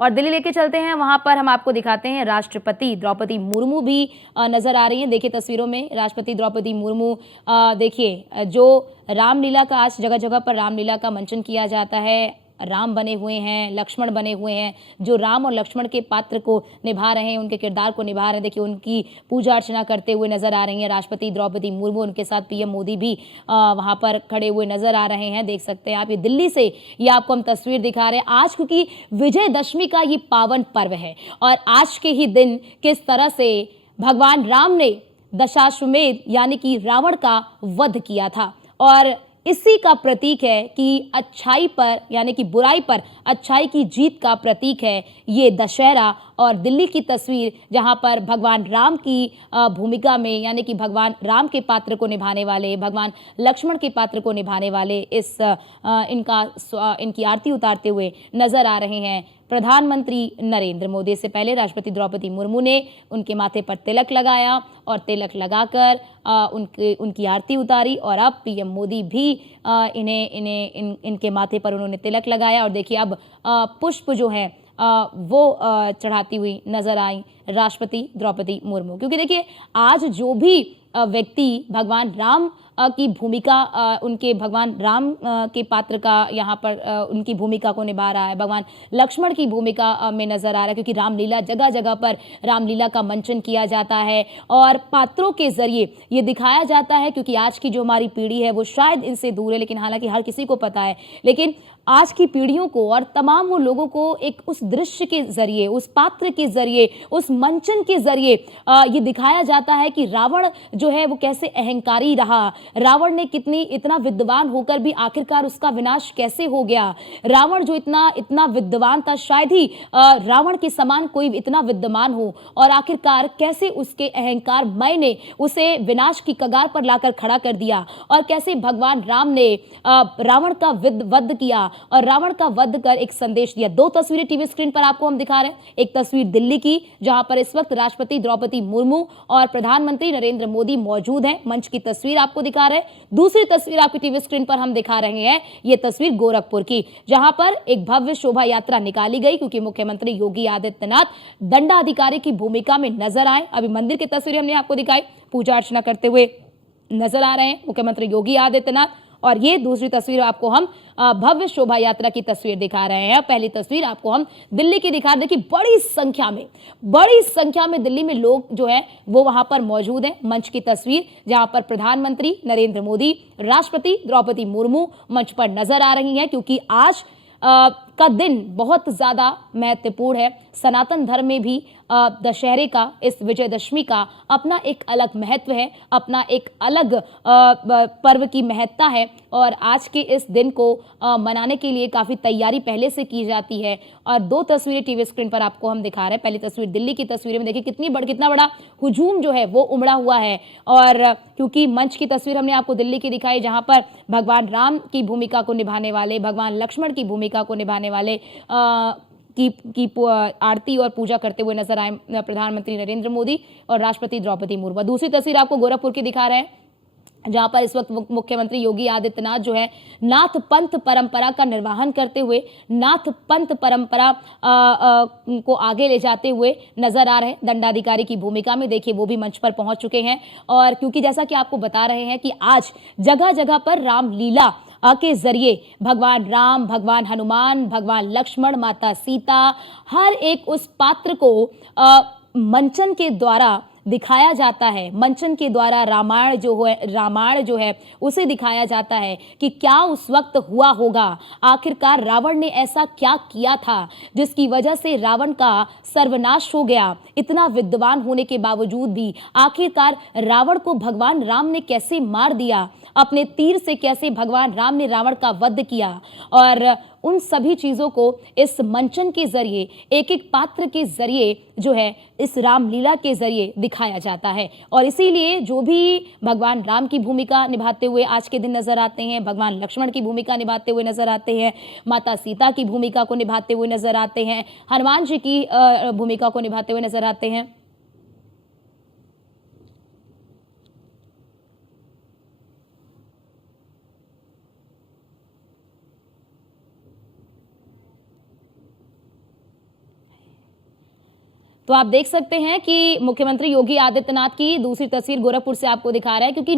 और दिल्ली लेके चलते हैं, वहां पर हम आपको दिखाते हैं राष्ट्रपति द्रौपदी मुर्मू भी नजर आ रही हैं। देखिए तस्वीरों में राष्ट्रपति द्रौपदी मुर्मू, देखिए जो रामलीला का आज जगह जगह पर रामलीला का मंचन किया जाता है, राम बने हुए हैं, लक्ष्मण बने हुए हैं, जो राम और लक्ष्मण के पात्र को निभा रहे हैं, उनके किरदार को निभा रहे हैं। देखिए उनकी पूजा अर्चना करते हुए नजर आ रही हैं राष्ट्रपति द्रौपदी मुर्मू। उनके साथ पीएम मोदी भी वहां पर खड़े हुए नजर आ रहे हैं। देख सकते हैं आप, ये दिल्ली से ये आपको हम तस्वीर दिखा रहे हैं आज, क्योंकि विजयदशमी का ये पावन पर्व है और आज के ही दिन किस तरह से भगवान राम ने दशाश्वमेध यानी कि रावण का वध किया था, और इसी का प्रतीक है कि अच्छाई पर यानी कि बुराई पर अच्छाई की जीत का प्रतीक है ये दशहरा। और दिल्ली की तस्वीर जहां पर भगवान राम की भूमिका में यानी कि भगवान राम के पात्र को निभाने वाले, भगवान लक्ष्मण के पात्र को निभाने वाले इनकी आरती उतारते हुए नजर आ रहे हैं प्रधानमंत्री नरेंद्र मोदी। से पहले राष्ट्रपति द्रौपदी मुर्मू ने उनके माथे पर तिलक लगाया और तिलक लगाकर उनकी आरती उतारी, और अब पीएम मोदी भी इनके माथे पर उन्होंने तिलक लगाया। और देखिए अब पुष्प जो है वो चढ़ाती हुई नजर आई राष्ट्रपति द्रौपदी मुर्मू, क्योंकि देखिए आज जो भी व्यक्ति भगवान राम की भूमिका, उनके भगवान राम के पात्र का यहाँ पर उनकी भूमिका को निभा रहा है, भगवान लक्ष्मण की भूमिका में नजर आ रहा है, क्योंकि रामलीला जगह जगह पर रामलीला का मंचन किया जाता है और पात्रों के जरिए ये दिखाया जाता है। क्योंकि आज की जो हमारी पीढ़ी है वो शायद इनसे दूर है, लेकिन हालांकि हर किसी को पता है, लेकिन आज की पीढ़ियों को और तमाम वो लोगों को एक उस दृश्य के जरिए, उस पात्र के जरिए, उस मंचन के जरिए ये दिखाया जाता है कि रावण जो है वो कैसे अहंकारी रहा, रावण ने इतना विद्वान होकर भी आखिरकार उसका विनाश कैसे हो गया। रावण जो इतना विद्वान था, शायद ही रावण के समान कोई इतना विद्वान हो, और आखिरकार कैसे उसके अहंकार मय ने उसे विनाश की कगार पर लाकर खड़ा कर दिया, और कैसे भगवान राम ने रावण का वध किया और रावण का वध कर एक संदेश दिया। दो तस्वीरें टीवी स्क्रीन पर आपको हम दिखा रहे हैं। एक तस्वीर दिल्ली की जहां पर इस वक्त राष्ट्रपति द्रौपदी मुर्मू और प्रधानमंत्री नरेंद्र मोदी मौजूद हैं, मंच की तस्वीर आपको दिखा रहे हैं। दूसरी तस्वीर आपकी टीवी स्क्रीन पर हम दिखा रहे हैं, ये तस्वीर गोरखपुर की, जहां पर एक भव्य शोभा यात्रा निकाली गई, क्योंकि मुख्यमंत्री योगी आदित्यनाथ दंडाधिकारी की भूमिका में नजर आए। अभी मंदिर की तस्वीरें हमने आपको दिखाई, पूजा अर्चना करते हुए नजर आ रहे हैं मुख्यमंत्री योगी आदित्यनाथ। और ये दूसरी तस्वीर आपको हम भव्य शोभा यात्रा की तस्वीर दिखा रहे हैं। पहली तस्वीर आपको हम दिल्ली की दिखा रहे हैं कि बड़ी संख्या में दिल्ली में लोग जो है वो वहां पर मौजूद हैं। मंच की तस्वीर जहां पर प्रधानमंत्री नरेंद्र मोदी, राष्ट्रपति द्रौपदी मुर्मू मंच पर नजर आ रही हैं, क्योंकि आज का दिन बहुत ज्यादा महत्वपूर्ण है। सनातन धर्म में भी दशहरे का, इस विजयदशमी का अपना एक अलग महत्व है, अपना एक अलग पर्व की महत्ता है, और आज के इस दिन को मनाने के लिए काफ़ी तैयारी पहले से की जाती है। और दो तस्वीरें टीवी स्क्रीन पर आपको हम दिखा रहे हैं। पहली तस्वीर दिल्ली की तस्वीर में देखिए कितना बड़ा हुजूम जो है वो उमड़ा हुआ है, और क्योंकि मंच की तस्वीर हमने आपको दिल्ली की दिखाई जहां पर भगवान राम की भूमिका को निभाने वाले, भगवान लक्ष्मण की भूमिका को निभाने वाले की आरती और पूजा करते हुए नजर आए प्रधानमंत्री नरेंद्र मोदी और राष्ट्रपति द्रौपदी मुर्मू। दूसरी तस्वीर आपको गोरखपुर की दिखा रहे हैं, जहां पर इस वक्त मुख्यमंत्री योगी आदित्यनाथ जो है नाथ पंथ परंपरा का निर्वहन करते हुए, नाथ पंथ परंपरा को आगे ले जाते हुए नजर आ रहे हैं दंडाधिकारी की भूमिका में। देखिए वो भी मंच पर पहुंच चुके हैं, और क्योंकि जैसा कि आपको बता रहे हैं कि आज जगह जगह पर रामलीला के जरिए भगवान राम, भगवान हनुमान, भगवान लक्ष्मण, माता सीता, हर एक उस पात्र को मंचन के द्वारा दिखाया जाता है। मंचन के द्वारा रामायण जो है उसे दिखाया जाता है कि क्या उस वक्त हुआ होगा, आखिरकार रावण ने ऐसा क्या किया था जिसकी वजह से रावण का सर्वनाश हो गया। इतना विद्वान होने के बावजूद भी आखिरकार रावण को भगवान राम ने कैसे मार दिया, अपने तीर से कैसे भगवान राम ने रावण का वध किया, और उन सभी चीजों को इस मंचन के जरिए, एक एक पात्र के जरिए जो है इस रामलीला के जरिए दिखाया जाता है। और इसीलिए जो भी भगवान राम की भूमिका निभाते हुए आज के दिन नजर आते हैं, भगवान लक्ष्मण की भूमिका निभाते हुए नजर आते हैं, माता सीता की भूमिका को निभाते हुए नजर आते हैं, हनुमान जी की भूमिका को निभाते हुए नजर आते हैं। तो आप देख सकते हैं कि मुख्यमंत्री योगी आदित्यनाथ की दूसरी तस्वीर गोरखपुर से आपको दिखा रहा है, क्योंकि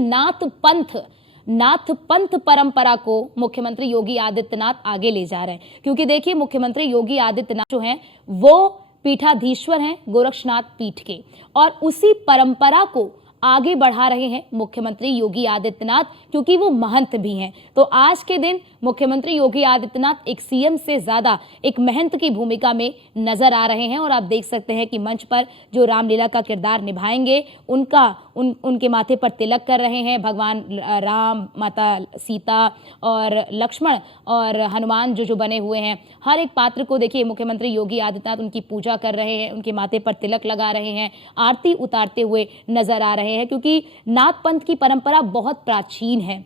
नाथ पंथ परंपरा को मुख्यमंत्री योगी आदित्यनाथ आगे ले जा रहे हैं। क्योंकि देखिए, मुख्यमंत्री योगी आदित्यनाथ जो हैं वो पीठाधीश्वर हैं गोरक्षनाथ पीठ के, और उसी परंपरा को आगे बढ़ा रहे हैं मुख्यमंत्री योगी आदित्यनाथ, क्योंकि वो महंत भी हैं। तो आज के दिन मुख्यमंत्री योगी आदित्यनाथ एक सीएम से ज्यादा एक महंत की भूमिका में नजर आ रहे हैं। और आप देख सकते हैं कि मंच पर जो रामलीला का किरदार निभाएंगे उनके माथे पर तिलक कर रहे हैं भगवान राम, माता सीता और लक्ष्मण और हनुमान जो बने हुए हैं। हर एक पात्र को देखिए मुख्यमंत्री योगी आदित्यनाथ उनकी पूजा कर रहे हैं, उनके माथे पर तिलक लगा रहे हैं, आरती उतारते हुए नजर आ रहे हैं। क्योंकि नाथ पंथ की परंपरा बहुत प्राचीन है,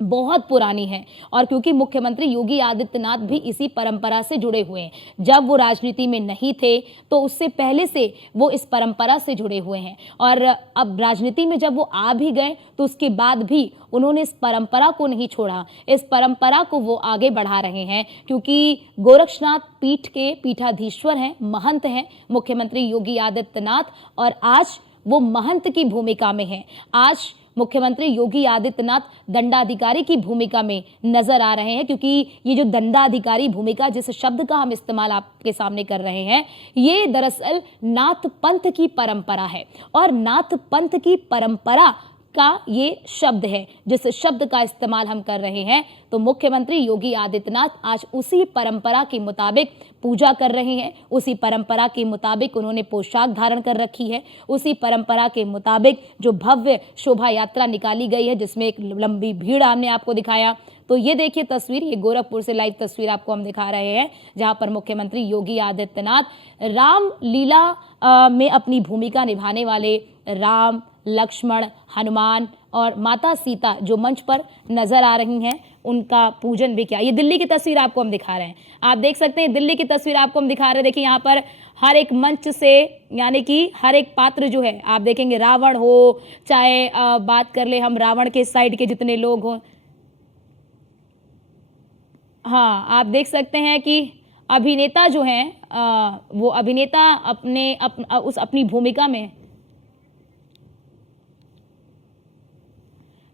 बहुत पुरानी है, और क्योंकि मुख्यमंत्री योगी आदित्यनाथ भी इसी परंपरा से जुड़े हुए हैं। जब वो राजनीति में नहीं थे तो उससे पहले से वो इस परंपरा से जुड़े हुए हैं, और अब राजनीति में जब वो आ भी गए तो उसके बाद भी उन्होंने इस परंपरा को नहीं छोड़ा, इस परंपरा को वो आगे बढ़ा रहे हैं। क्योंकि गोरक्षनाथ पीठ के पीठाधीश्वर हैं, महंत हैं मुख्यमंत्री योगी आदित्यनाथ, और आज वो महंत की भूमिका में हैं। आज मुख्यमंत्री योगी आदित्यनाथ दंडाधिकारी की भूमिका में नजर आ रहे हैं, क्योंकि ये जो दंडाधिकारी भूमिका, जिस शब्द का हम इस्तेमाल आपके सामने कर रहे हैं, ये दरअसल नाथ पंथ की परंपरा है, और नाथ पंथ की परंपरा का ये शब्द है जिस शब्द का इस्तेमाल हम कर रहे हैं। तो मुख्यमंत्री योगी आदित्यनाथ आज उसी परंपरा के मुताबिक पूजा कर रहे हैं, उसी परंपरा के मुताबिक उन्होंने पोशाक धारण कर रखी है, उसी परंपरा के मुताबिक जो भव्य शोभा यात्रा निकाली गई है जिसमें एक लंबी भीड़ हमने आपको दिखाया। तो ये देखिए तस्वीर, ये गोरखपुर से लाइव तस्वीर आपको हम दिखा रहे हैं, जहां पर मुख्यमंत्री योगी आदित्यनाथ रामलीला में अपनी भूमिका निभाने वाले राम, लक्ष्मण, हनुमान और माता सीता जो मंच पर नजर आ रही हैं, उनका पूजन भी किया। ये दिल्ली की तस्वीर आपको हम दिखा रहे हैं, आप देख सकते हैं दिल्ली की तस्वीर आपको हम दिखा रहे हैं। देखिए यहाँ पर हर एक मंच से, यानी कि हर एक पात्र जो है, आप देखेंगे रावण हो, चाहे बात कर ले हम रावण के साइड के जितने लोग हों, हाँ आप देख सकते हैं कि अभिनेता जो हैं वो अभिनेता अपनी भूमिका में।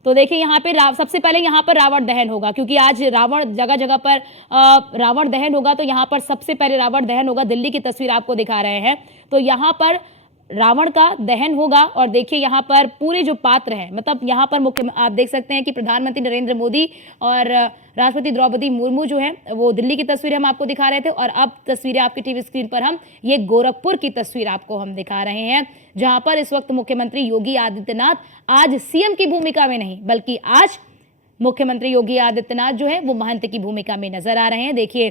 तो देखिए यहाँ पे सबसे पहले यहाँ पर रावण दहन होगा, क्योंकि आज रावण जगह जगह पर रावण दहन होगा, तो यहाँ पर सबसे पहले रावण दहन होगा। दिल्ली की तस्वीर आपको दिखा रहे हैं, तो यहाँ पर रावण का दहन होगा। और देखिए यहाँ पर पूरे जो पात्र हैं, मतलब यहाँ पर आप देख सकते हैं कि प्रधानमंत्री नरेंद्र मोदी और राष्ट्रपति द्रौपदी मुर्मू जो है वो दिल्ली की तस्वीर हम आपको दिखा रहे थे, और अब तस्वीरें आपकी टीवी स्क्रीन पर हम ये गोरखपुर की तस्वीर आपको हम दिखा रहे हैं, जहां पर इस वक्त मुख्यमंत्री योगी आदित्यनाथ आज सीएम की भूमिका में नहीं, बल्कि आज मुख्यमंत्री योगी आदित्यनाथ जो है वो महंत की भूमिका में नजर आ रहे हैं। देखिए,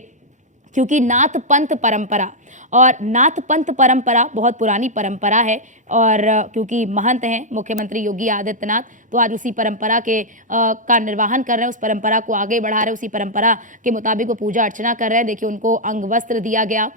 क्योंकि नाथ पंथ परंपरा, और नाथ पंथ परंपरा बहुत पुरानी परंपरा है, और क्योंकि महंत हैं मुख्यमंत्री योगी आदित्यनाथ, तो आज उसी परंपरा के का निर्वहन कर रहे हैं, उस परंपरा को आगे बढ़ा रहे हैं, उसी परंपरा के मुताबिक वो पूजा अर्चना कर रहे हैं। देखिए उनको अंग वस्त्र दिया गया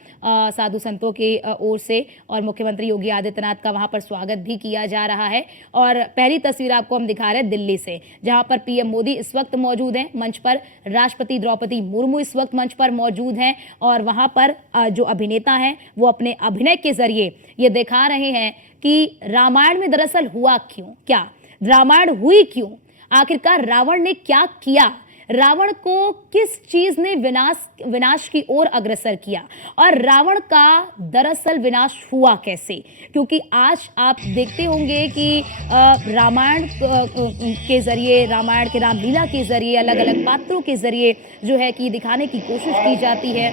साधु संतों की ओर से, और मुख्यमंत्री योगी आदित्यनाथ का वहाँ पर स्वागत भी किया जा रहा है। और पहली तस्वीर आपको हम दिखा रहे हैं दिल्ली से, जहाँ पर पीएम मोदी इस वक्त मौजूद हैं मंच पर, राष्ट्रपति द्रौपदी मुर्मू इस वक्त मंच पर मौजूद हैं, और वहाँ पर जो अभिनेता हैं वो अपने अभिनय के जरिए ये दिखा रहे हैं कि रामायण में दरअसल हुआ क्यों, क्या रामायण हुई क्यों, आखिरकार रावण ने क्या किया, रावण को किस चीज ने विनाश की ओर अग्रसर किया, और रावण का दरअसल विनाश हुआ कैसे। क्योंकि आज आप देखते होंगे कि रामायण के जरिए, रामायण के रामलीला के जरिए, अलग अलग पात्रों के जरिए जो है कि दिखाने की कोशिश की जाती है।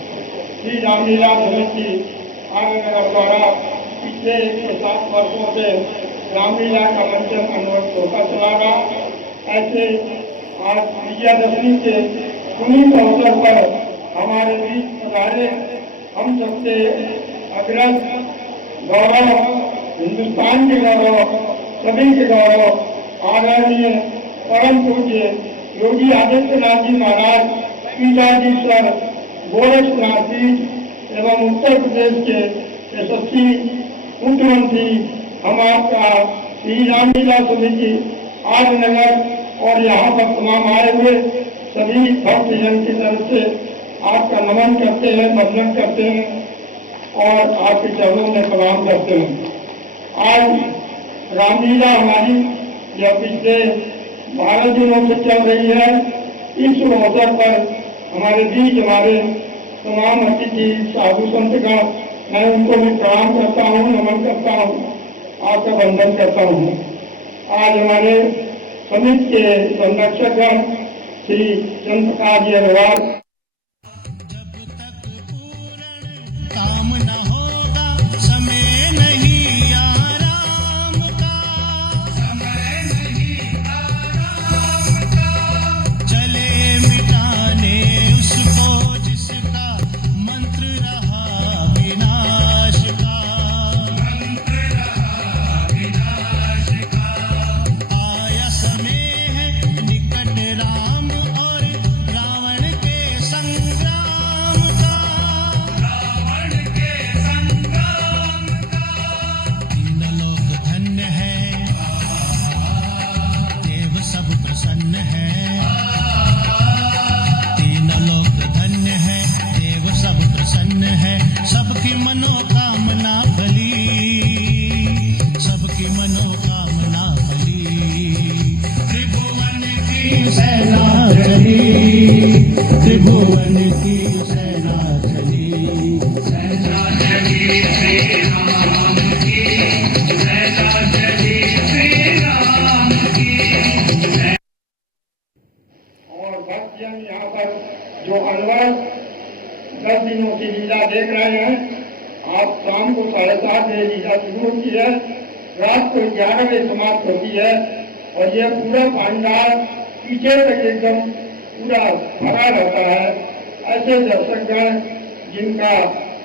श्री रामलीला समिति द्वारा पिछले 7 वर्षों से रामलीला का मंचन अनुभव होता चला रहा। ऐसे आज विजयादशमी के पुनीत अवसर पर हमारे बीच पधारे हम सबसे अग्रज गौरव, हिंदुस्तान के गौरव, सभी के गौरव, आदरणीय परम पूज्य योगी आदित्यनाथ जी महाराज पीठाधीश्वर गोरक्षनाथ पीठ एवं उत्तर प्रदेश के यशस्वी मुख्यमंत्री, हम आपका श्री रामलीला समिति आजनगर और यहाँ पर तमाम आए हुए सभी भक्तजन की तरफ से आपका नमन करते हैं, वंदन करते हैं। और आपके चरणों में प्रणाम करते हैं। आज रामलीला हमारी यह पिछले 12 दिनों से चल रही है। इस अवसर पर हमारे बीच हमारे तमाम अतिथि साधु संतगण, मैं उनको भी प्रणाम करता हूँ, नमन करता हूँ, आपका वंदन करता हूँ। आज हमारे समिति के संरक्षकगण श्री चंद्र प्रकाश जी अग्रवाल, काम न होगा समय नहीं आराम का, समय नहीं आराम का, चले मिटाने उसको जिसका मंत्र रहा विनाश का, मंत्र रहा विनाश का। आया समय है निकट राम और रावण के संग्राम का, तीन लोक धन्य है, देव सब प्रसन्न है, तीन लोक धन्य है, देव सब प्रसन्न है, सबकी मनोकामना भली, सबकी मनोकामना भली, त्रिभुवन की सेना चली, त्रिभुवन की सेना चली, सेना चली श्री राम की, सेना चली श्री राम की। और भक्तजन यहाँ पर जो अनवर 10 दिनों की लीला देख रहे हैं, आप शाम को 7:30 बजे लीला शुरू होती है, रात को 11 बजे समाप्त होती है और यह पूरा पांडाल पीछे तक एकदम पूरा भरा रहता है। ऐसे दर्शकगण जिनका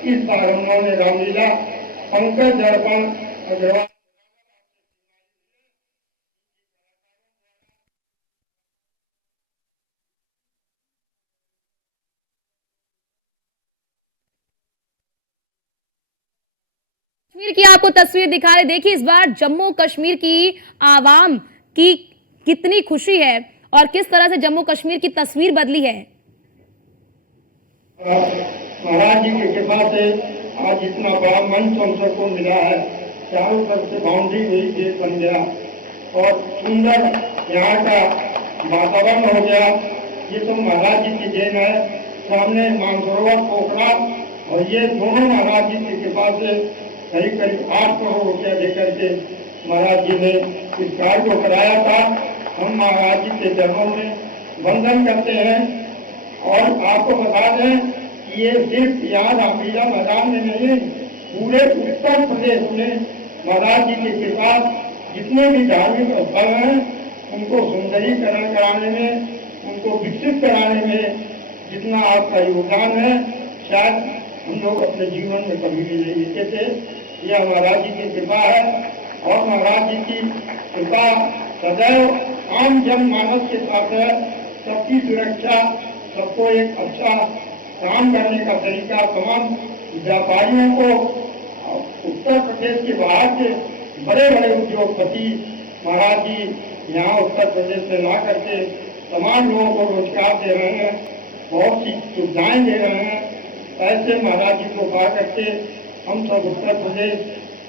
इस बार हम लोगों ने रामलीला पंकज दर्पण अग्रवाल कश्मीर की आपको तस्वीर दिखा रहे। देखिए इस बार जम्मू कश्मीर की आवाम की कितनी खुशी है और किस तरह से जम्मू कश्मीर की तस्वीर बदली है। महाराज जी की कृपा से आज इतना बड़ा मंच हम सबको मिला है, चारों तरफ से बाउंड्री हुई, गेट बन गया और सुंदर यहाँ का वातावरण हो गया। ये सब महाराज जी की देन है। सामने मानसरोवर पोखरा और ये दोनों महाराज जी की कृपा से करीब करीब 8 करोड़ रुपया देकर के महाराज जी ने इस कार्य को कराया था। हम महाराज जी के चरणों में वंदन करते हैं और आपको बता दें कि ये सिर्फ यहाँ रामलीला मैदान में नहीं, पूरे उत्तर प्रदेश में महाराज जी की कृपा जितने भी धार्मिक स्थल हैं उनको सुंदरीकरण कराने में, उनको विकसित कराने में जितना आपका योगदान है, शायद हम लोग अपने जीवन में कभी भी नहीं देखे थे। यह महाराज जी की कृपा है और महाराज जी की कृपा सदैव आम जनमानस के साथ है। सबकी सुरक्षा, सबको एक अच्छा काम करने का तरीका, तमाम व्यापारियों को उत्तर प्रदेश के बाहर से बड़े बड़े उद्योगपति महाराज जी यहाँ उत्तर प्रदेश से ला करके तमाम लोगों को रोजगार दे रहे हैं, बहुत सी सुविधाएं दे रहे हैं। ऐसे महाराज जी को पा करके हम सब उत्तर प्रदेश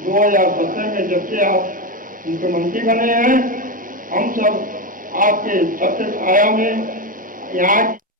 2017 में जब से आप मुख्यमंत्री बने हैं, हम सब आपके सत्य छाया में यहाँ